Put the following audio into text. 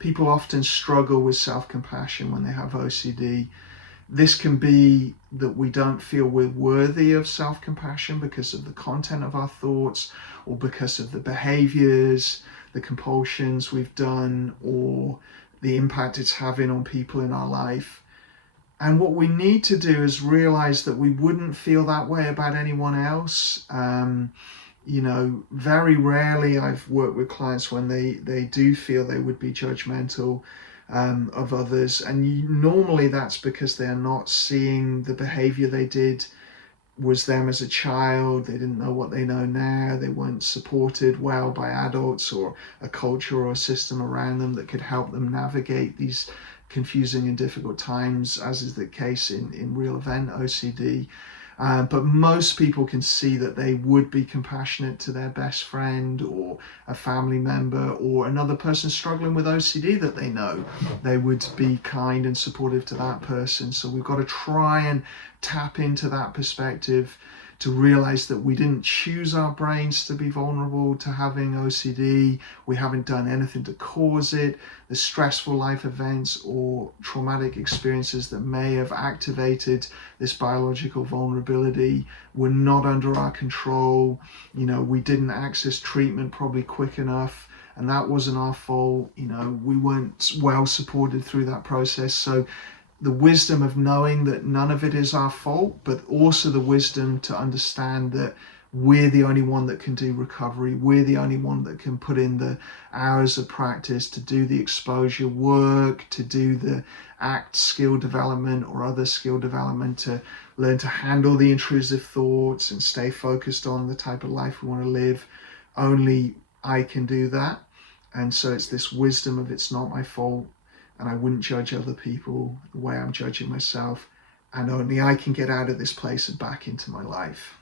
people often struggle with self-compassion when they have OCD. This can be that we don't feel we're worthy of self-compassion because of the content of our thoughts, or because of the behaviors, the compulsions we've done, or the impact it's having on people in our life. And what we need to do is realize that we wouldn't feel that way about anyone else. Very rarely I've worked with clients when they do feel they would be judgmental of others. And normally that's because they're not seeing the behavior they did was them as a child. They didn't know what they know now. They weren't supported well by adults or a culture or a system around them that could help them navigate these confusing and difficult times, as is the case in real event OCD. But most people can see that they would be compassionate to their best friend or a family member or another person struggling with OCD that they know. They would be kind and supportive to that person. So we've got to try and tap into that perspective to realize that we didn't choose our brains to be vulnerable to having OCD. We haven't done anything to cause it. The stressful life events or traumatic experiences that may have activated this biological vulnerability were not under our control. We didn't access treatment probably quick enough, and that wasn't our fault. We weren't well supported through that process. So the wisdom of knowing that none of it is our fault, but also the wisdom to understand that we're the only one that can do recovery. We're the only one that can put in the hours of practice to do the exposure work, to do the ACT skill development or other skill development, to learn to handle the intrusive thoughts and stay focused on the type of life we want to live. Only I can do that. And so it's this wisdom of it's not my fault, and I wouldn't judge other people the way I'm judging myself, and only I can get out of this place and back into my life.